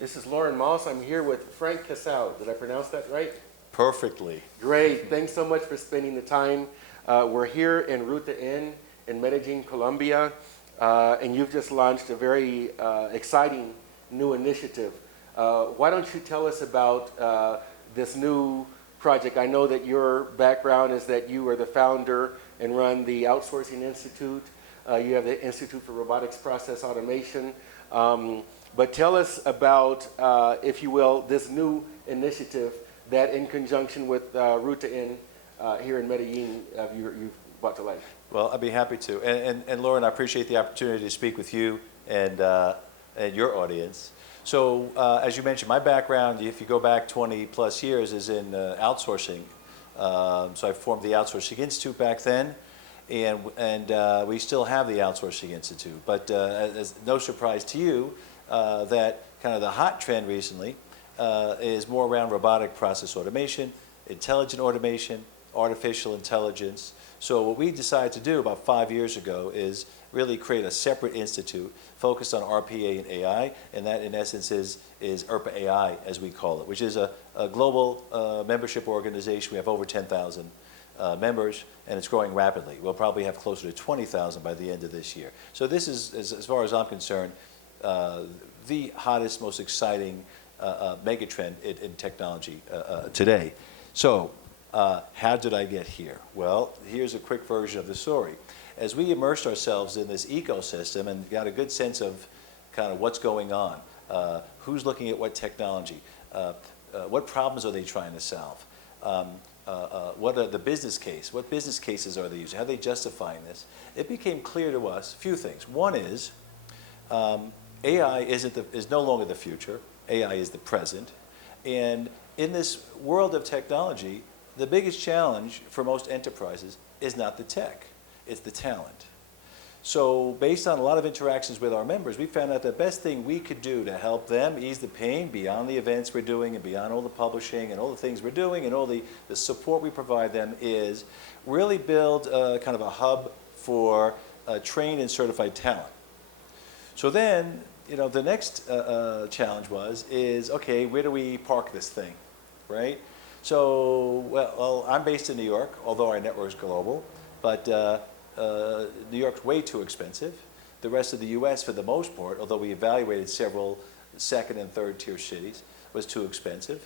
This is Loren Moss. I'm here with Frank Casale. Did I pronounce that right? Perfectly. Great. Thanks so much for spending the time. We're here in ruta-n in Medellín, Colombia, and you've just launched a very exciting new initiative. Why don't you tell us about this new project? I know that your background is that you are the founder and run the Outsourcing Institute. You have the Institute for Robotics Process Automation. But tell us about, if you will, this new initiative that in conjunction with ruta-n here in Medellin, you've brought to life. Well, I'd be happy to. And Loren, I appreciate the opportunity to speak with you and your audience. So as you mentioned, my background, if you go back 20 plus years, is in outsourcing. So I formed the Outsourcing Institute back then, and we still have the Outsourcing Institute. But as no surprise to you, that kind of the hot trend recently is more around robotic process automation, intelligent automation, artificial intelligence. So what we decided to do about 5 years ago is really create a separate institute focused on RPA and AI, and that in essence is IRPA-AI, as we call it, which is a global membership organization. We have over 10,000 members, and it's growing rapidly. We'll probably have closer to 20,000 by the end of this year. So this is, as far as I'm concerned, the hottest, most exciting mega trend in technology today. So how did I get here? Well, here's a quick version of the story. As we immersed ourselves in this ecosystem and got a good sense of kind of what's going on, who's looking at what technology, what problems are they trying to solve, what are the business case, what business cases are they using, how are they justifying this, it became clear to us a few things. One is AI is no longer the future, AI is the present, and in this world of technology, the biggest challenge for most enterprises is not the tech, it's the talent. So based on a lot of interactions with our members, we found out the best thing we could do to help them ease the pain beyond the events we're doing and beyond all the publishing and all the things we're doing and all the support we provide them is really build kind of a hub for trained and certified talent. So then, you know, the next challenge is, okay, where do we park this thing, right? So, well, I'm based in New York, although our network is global, but New York's way too expensive. The rest of the US, for the most part, although we evaluated several second and third tier cities, was too expensive.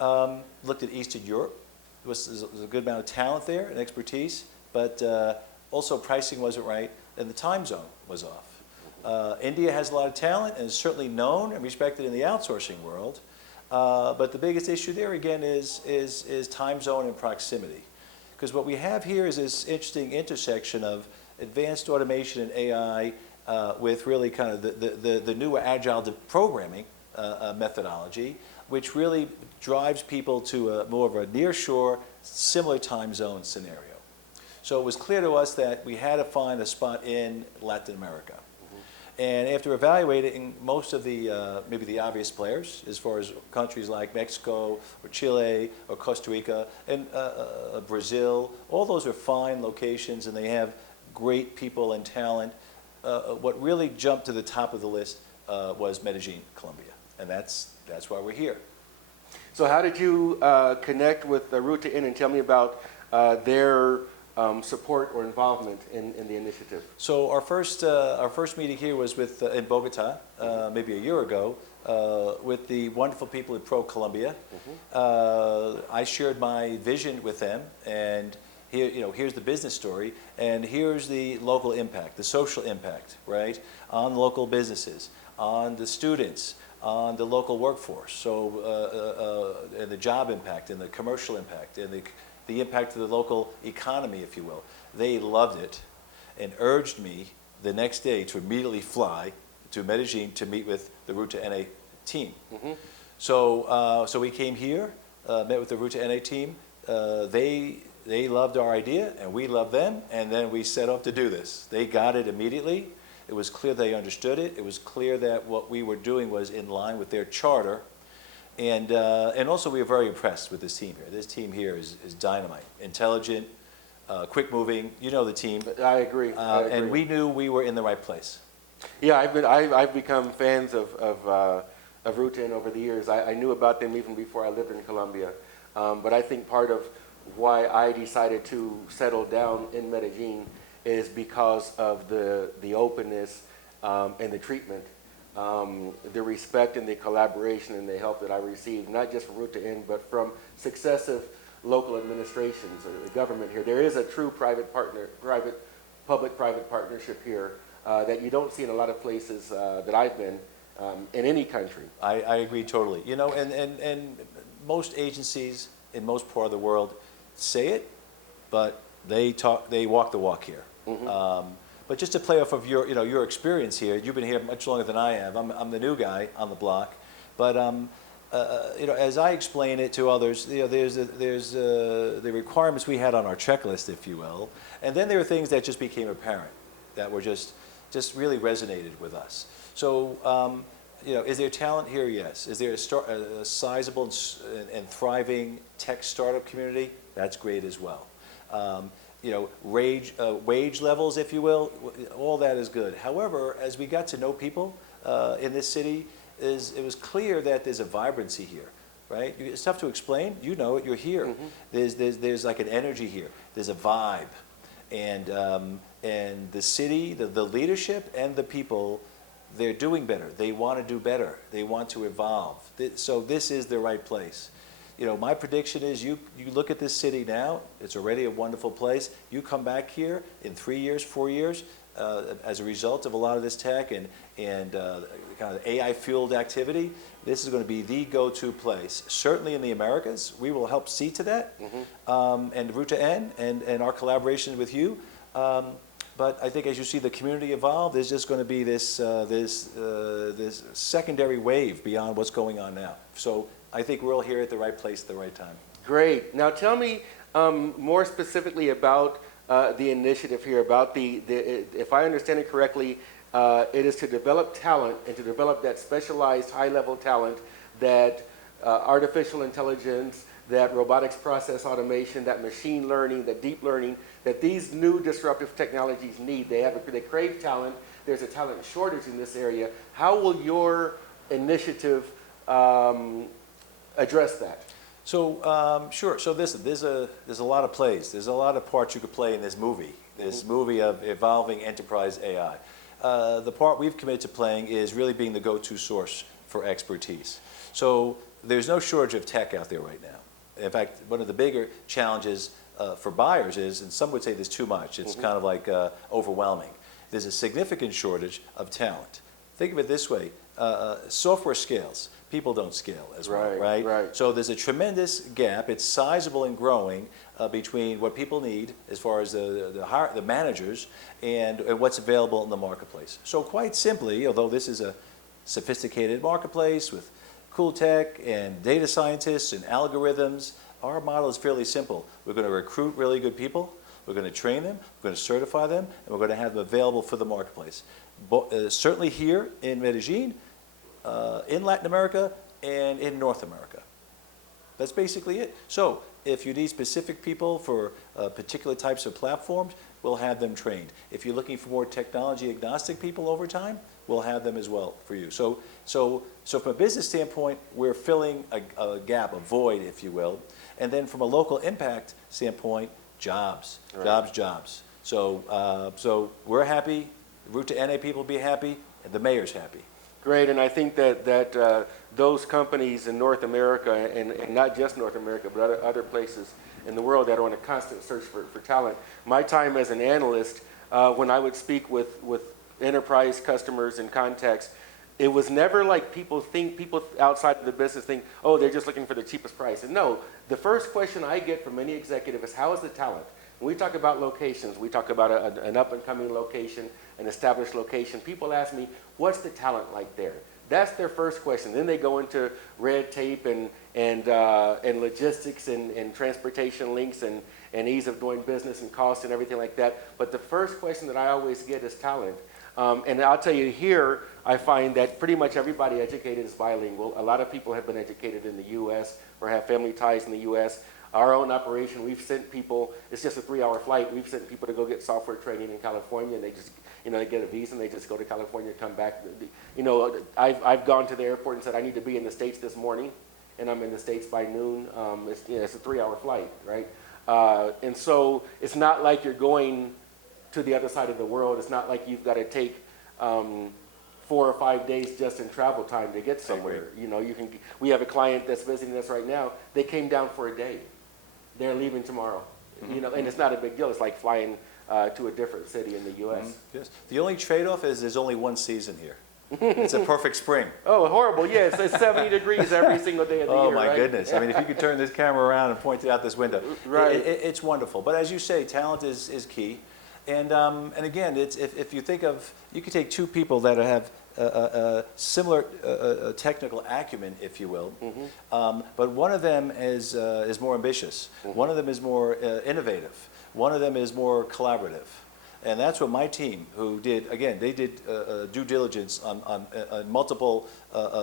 Looked at Eastern Europe. There was a good amount of talent there and expertise, but also pricing wasn't right, and the time zone was off. India has a lot of talent and is certainly known and respected in the outsourcing world. But the biggest issue there, again, is time zone and proximity. Because what we have here is this interesting intersection of advanced automation and AI with really kind of the new agile programming methodology, which really drives people to more of a nearshore, similar time zone scenario. So it was clear to us that we had to find a spot in Latin America. And after evaluating most of the, maybe the obvious players, as far as countries like Mexico or Chile or Costa Rica and Brazil, all those are fine locations and they have great people and talent. What really jumped to the top of the list was Medellín Colombia, and that's why we're here. So how did you connect with ruta-n, and tell me about their support or involvement in the initiative? So our first meeting here was with in Bogota, maybe a year ago, with the wonderful people at Pro Colombia. I shared my vision with them, and here, you know, here's the business story, and here's the local impact, the social impact, right, on local businesses, on the students, on the local workforce. So and the job impact, and the commercial impact, and the impact of the local economy, if you will. They loved it and urged me the next day to immediately fly to Medellin to meet with the ruta-n team. So we came here, met with the ruta-n team. They loved our idea and we loved them, and then we set off to do this. They got it immediately. It was clear they understood it. It was clear that what we were doing was in line with their charter. And also we were very impressed with this team here. This team here is dynamite, intelligent, quick moving. You know the team. I agree. And we knew we were in the right place. Yeah, I've become fans of of ruta-n over the years. I knew about them even before I lived in Colombia. But I think part of why I decided to settle down in Medellin is because of the openness and the treatment, the respect and the collaboration and the help that I received, not just from ruta-n, but from successive local administrations or the government here. There is a true public-private partnership here that you don't see in a lot of places that I've been in any country. I agree totally. You know, and most agencies in most part of the world say it, but they walk the walk here. But just to play off of your experience here, you've been here much longer than I have. I'm the new guy on the block, but as I explain it to others, there's the requirements we had on our checklist, if you will, and then there are things that just became apparent that were just really resonated with us. So, is there talent here? Yes. Is there a sizable and thriving tech startup community? That's great as well. Wage levels, if you will, all that is good. However, as we got to know people in this city, it was clear that there's a vibrancy here, right? It's tough to explain. You know it. You're here. There's like an energy here. There's a vibe, and the city, the leadership, and the people, they're doing better. They want to do better. They want to evolve. So this is the right place. My prediction is you look at this city now, it's already a wonderful place. You come back here in 3 years, 4 years, as a result of a lot of this tech and kind of AI-fueled activity, this is going to be the go-to place. Certainly in the Americas, we will help see to that, and ruta-n and our collaboration with you. But I think as you see the community evolve, there's just going to be this secondary wave beyond what's going on now. So I think we're all here at the right place at the right time. Great. Now tell me more specifically about the initiative here, about if I understand it correctly, it is to develop talent and to develop that specialized high-level talent that artificial intelligence, that robotics process automation, that machine learning, that deep learning, that these new disruptive technologies need. They crave talent. There's a talent shortage in this area. How will your initiative address that? So sure. So listen, there's a lot of plays. There's a lot of parts you could play in this movie. This movie of evolving enterprise AI. The part we've committed to playing is really being the go-to source for expertise. So there's no shortage of tech out there right now. In fact, one of the bigger challenges for buyers is, and some would say there's too much. It's kind of like overwhelming. There's a significant shortage of talent. Think of it this way: software scales. People don't scale as well, right? So there's a tremendous gap. It's sizable and growing between what people need as far as the managers and what's available in the marketplace. So quite simply, although this is a sophisticated marketplace with cool tech and data scientists and algorithms, our model is fairly simple. We're going to recruit really good people. We're going to train them. We're going to certify them, and we're going to have them available for the marketplace. Certainly here in Medellin, in Latin America, and in North America. That's basically it. So if you need specific people for particular types of platforms, we'll have them trained. If you're looking for more technology agnostic people over time, we'll have them as well for you. So from a business standpoint, we're filling a gap, a void, if you will. And then from a local impact standpoint, jobs. So we're happy, ruta-n people will be happy, and the mayor's happy. Great, and I think that those companies in North America, and not just North America, but other places in the world that are on a constant search for talent. My time as an analyst, when I would speak with enterprise customers and contacts, it was never like people outside of the business think, oh, they're just looking for the cheapest price. And no, the first question I get from any executive is, how is the talent? When we talk about locations, we talk about an up-and-coming location, an established location. People ask me, what's the talent like there? That's their first question. Then they go into red tape and logistics and transportation links and ease of doing business and cost and everything like that. But the first question that I always get is talent. And I'll tell you here, I find that pretty much everybody educated is bilingual. A lot of people have been educated in the U.S. or have family ties in the U.S. Our own operation, we've sent people, it's just a 3-hour flight, we've sent people to go get software training in California, and they just they get a visa and they just go to California, come back. I've gone to the airport and said, I need to be in the States this morning, and I'm in the States by noon. It's a 3-hour flight, right? And so it's not like you're going to the other side of the world. It's not like you've got to take 4 or 5 days just in travel time to get somewhere. We have a client that's visiting us right now. They came down for a day. They're leaving tomorrow. And it's not a big deal. It's like flying to a different city in the U.S. Yes. The only trade-off is there's only one season here. It's a perfect spring. Oh, horrible. Yes, it's 70 degrees every single day of the year. Oh, my right? goodness. I mean, if you could turn this camera around and point it out this window. Right. It's wonderful. But as you say, talent is key. And again, if you think of, you could take two people that have similar technical acumen, if you will, but one of them is more ambitious. One of them is more innovative. One of them is more collaborative. And that's what my team, who did, again, they did due diligence on multiple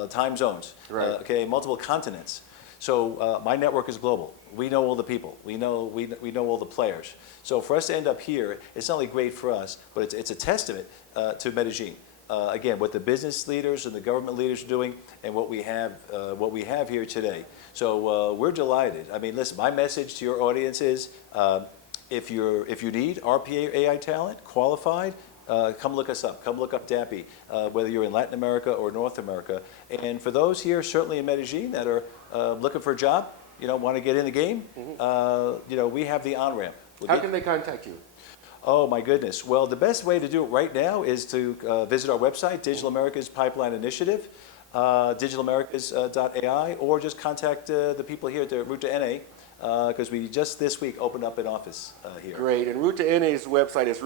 time zones, right. Multiple continents. So my network is global. We know all the people. We know all the players. So for us to end up here, it's not only great for us, but it's a testament to Medellín. Again, what the business leaders and the government leaders are doing, and what we have here today. So we're delighted. I mean, listen, my message to your audience is, if you need IRPA-AI talent, qualified, come look us up. Come look up DAPI, whether you're in Latin America or North America. And for those here, certainly in Medellín, that are looking for a job, want to get in the game, we have the on-ramp. How can they contact you? Oh, my goodness. Well, the best way to do it right now is to visit our website, Digital Americas Pipeline Initiative, digitalamerica's.ai, or just contact the people here at the ruta-n, because we just this week opened up an office here. Great. And ruta-n's website is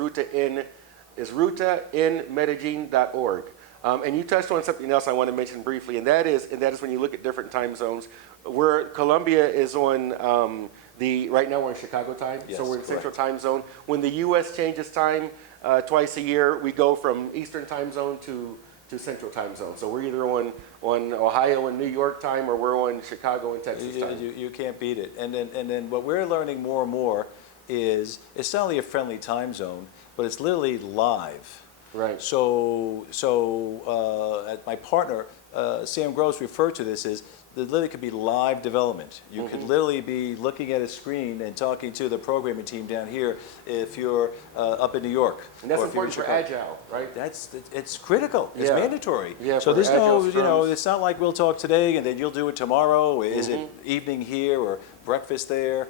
ruta-n-medellin.org. And you touched on something else I want to mention briefly, and that is when you look at different time zones. Colombia is on right now we're in Chicago time, yes, so we're in correct. Central time zone. When the U.S. changes time twice a year, we go from Eastern time zone to Central time zone. So we're either on Ohio and New York time, or we're on Chicago and Texas time. You can't beat it. And then what we're learning more and more is it's not only a friendly time zone, but it's literally live. Right. So my partner, Sam Gross, referred to this as that literally could be live development. You could literally be looking at a screen and talking to the programming team down here if you're up in New York. And that's important for Agile, right? It's critical. It's mandatory. Yeah, so there's no, it's not like we'll talk today and then you'll do it tomorrow. Is it evening here or breakfast there?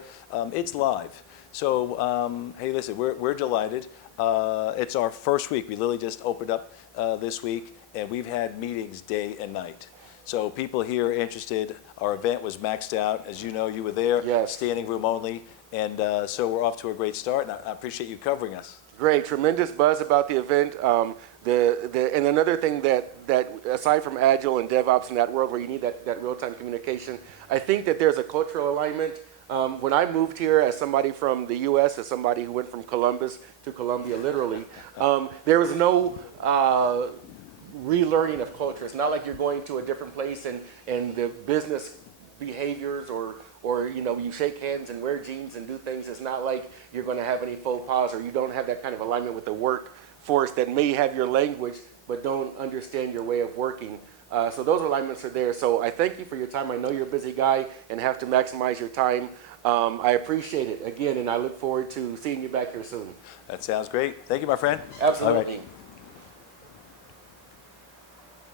It's live. So hey, listen, we're delighted. It's our first week. We literally just opened up this week, and we've had meetings day and night. So people here are interested. Our event was maxed out. As you know, you were there, yes. Standing room only. And so we're off to a great start, and I appreciate you covering us. Great, tremendous buzz about the event. And another thing that aside from Agile and DevOps in that world where you need that real-time communication, I think that there's a cultural alignment. When I moved here as somebody from the U.S., as somebody who went from Columbus to Colombia literally, there was no relearning of culture. It's not like you're going to a different place and the business behaviors or you shake hands and wear jeans and do things. It's not like you're going to have any faux pas, or you don't have that kind of alignment with the workforce that may have your language but don't understand your way of working. So those alignments are there. So I thank you for your time. I know you're a busy guy and have to maximize your time. I appreciate it again, and I look forward to seeing you back here soon. That sounds great. Thank you, my friend. Absolutely.